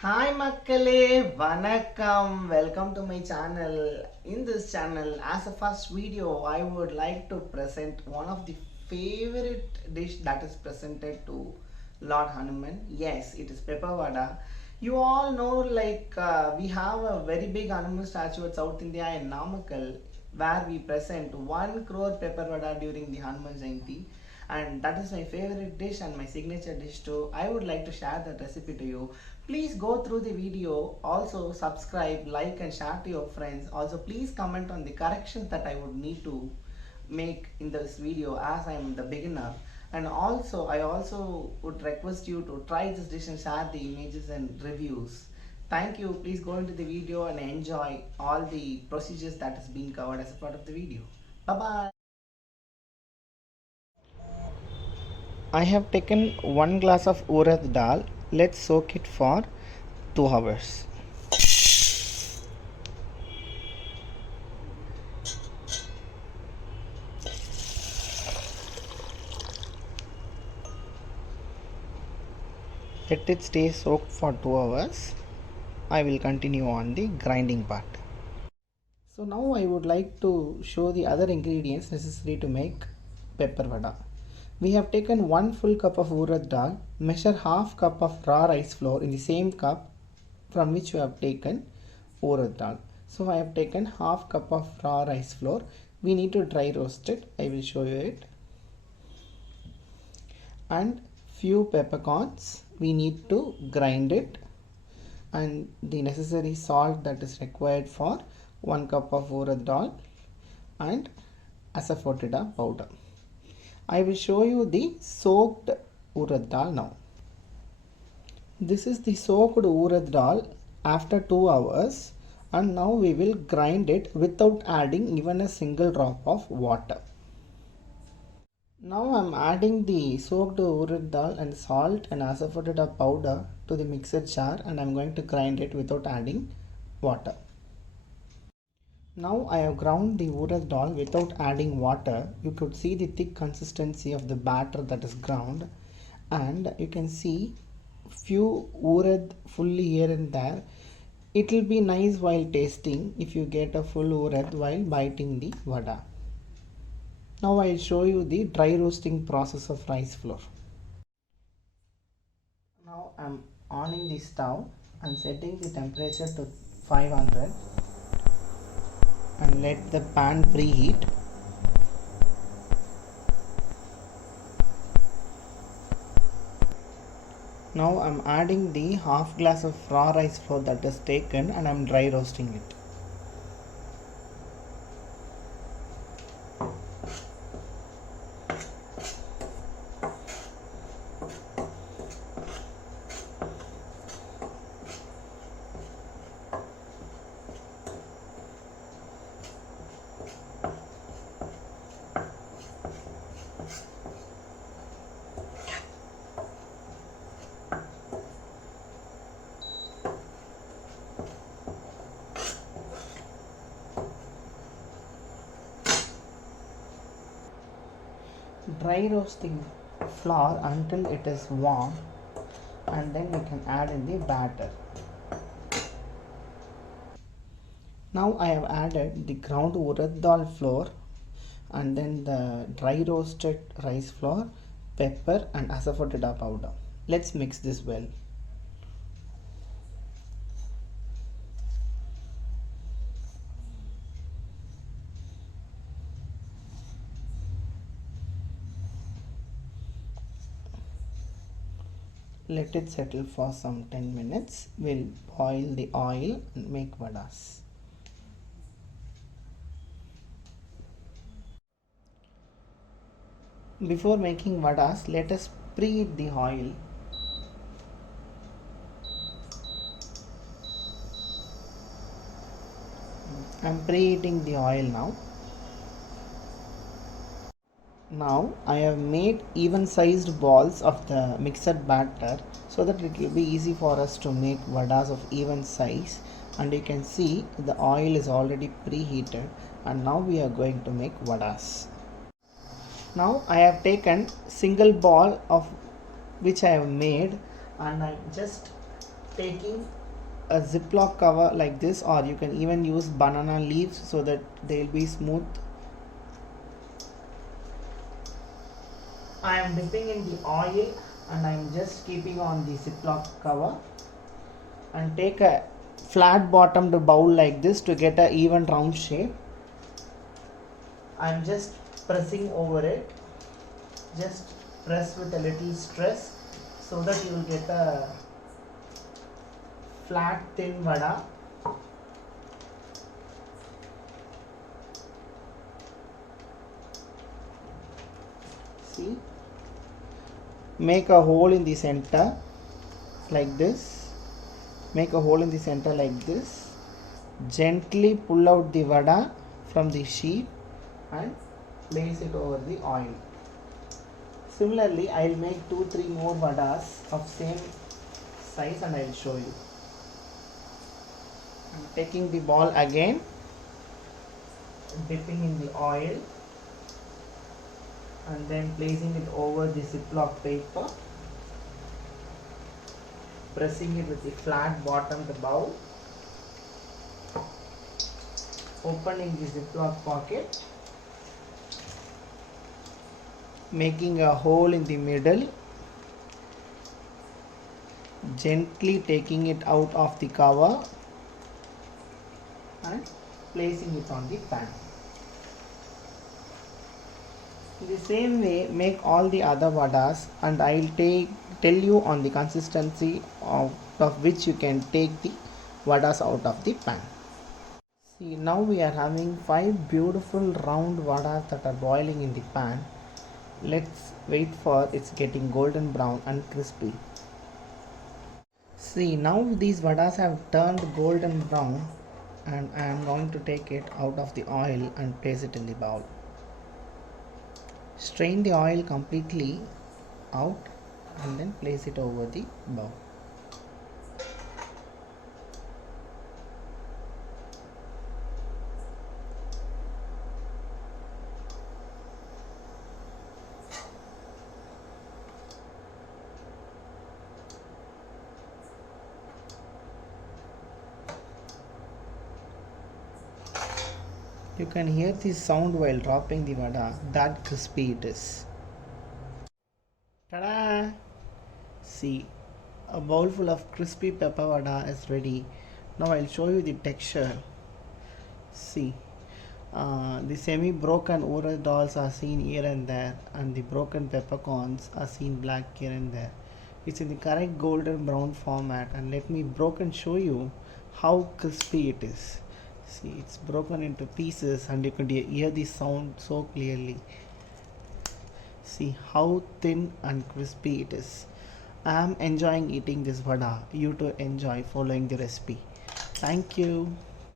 Hi Makkale, Vanakkam, welcome to my channel. In this channel, as a first video, I would like to present one of the favorite dish that is presented to Lord Hanuman. Yes, it is pepper vada. You all know we have a very big Hanuman statue at South India in Namakkal where we present 1 crore pepper vada during the Hanuman Jayanti, and that is my favorite dish and my signature dish too. I would like to share that recipe to you. Please go through the video, also subscribe, like and share to your friends. Also please comment on the corrections that I would need to make in this video as I am the beginner. And also I also would request you to try this dish and share the images and reviews. Thank you. Please go into the video and enjoy all the procedures that has been covered as a part of the video. Bye bye. I have taken 1 glass of urad dal. Let's soak it for 2 hours. Let it stay soaked for 2 hours. I will continue on the grinding part. So now I would like to show the other ingredients necessary to make pepper vada. We have taken 1 full cup of urad dal. Measure half cup of raw rice flour in the same cup from which you have taken urad dal. So I have taken half cup of raw rice flour. We need to dry roast it. I will show you it. And few peppercorns. We need to grind it, and the necessary salt that is required for 1 cup of urad dal and asafoetida powder. I will show you the soaked urad dal now. This is the soaked urad dal after 2 hours, and now we will grind it without adding even a single drop of water. Now I am adding the soaked urad dal and salt and asafoetida powder to the mixer jar, and I am going to grind it without adding water. Now I have ground the urad dal without adding water. You could see the thick consistency of the batter that is ground, and you can see few urad fully here and there. It will be nice while tasting if you get a full urad while biting the vada. Now I will show you the dry roasting process of rice flour. Now I am on the stove and setting the temperature to 500 and let the pan preheat. Now I am adding the half glass of raw rice flour that is taken, and I am dry roasting it. Dry roasting flour until it is warm, and then we can add in the batter. Now I have added the ground urad dal flour and then the dry roasted rice flour, pepper and asafoetida powder. Let's mix this well. Let it settle for some 10 minutes. We'll boil the oil and make vadas. Before making vadas, let us preheat the oil. I'm preheating the oil now. Now I have made even sized balls of the mixed batter so that it will be easy for us to make vadas of even size, and you can see the oil is already preheated, and now we are going to make vadas. Now I have taken single ball of which I have made, and I'm just taking a ziploc cover like this, or you can even use banana leaves so that they'll be smooth. I am dipping in the oil and I am just keeping on the ziploc cover, and take a flat bottomed bowl like this to get a even round shape. I am just pressing over it. Just press with a little stress so that you will get a flat thin vada. See, make a hole in the center like this. Make a hole in the center like this. Gently pull out the vada from the sheet and place it over the oil. Similarly, I will make 2-3 more vadas of same size and I will show you. I am taking the ball again, dipping in the oil and then placing it over the ziploc paper, pressing it with the flat bottomed bowl, opening the ziploc pocket, making a hole in the middle, gently taking it out of the cover and placing it on the pan. In the same way, make all the other vadas, and I will tell you on the consistency of which you can take the vadas out of the pan. See, now we are having 5 beautiful round vadas that are boiling in the pan. Let's wait for it's getting golden brown and crispy. See, now these vadas have turned golden brown, and I am going to take it out of the oil and place it in the bowl. Strain the oil completely out and then place it over the bowl. You can hear the sound while dropping the vada, that crispy it is. Ta-da! See, a bowl full of crispy pepper vada is ready. Now I'll show you the texture. See, the semi-broken Urad dolls are seen here and there, and the broken peppercorns are seen black here and there. It's in the correct golden brown format, and let me broken show you how crispy it is. See, it's broken into pieces and you can hear the sound so clearly. See how thin and crispy it is. I am enjoying eating this vada. You too enjoy following the recipe. Thank you.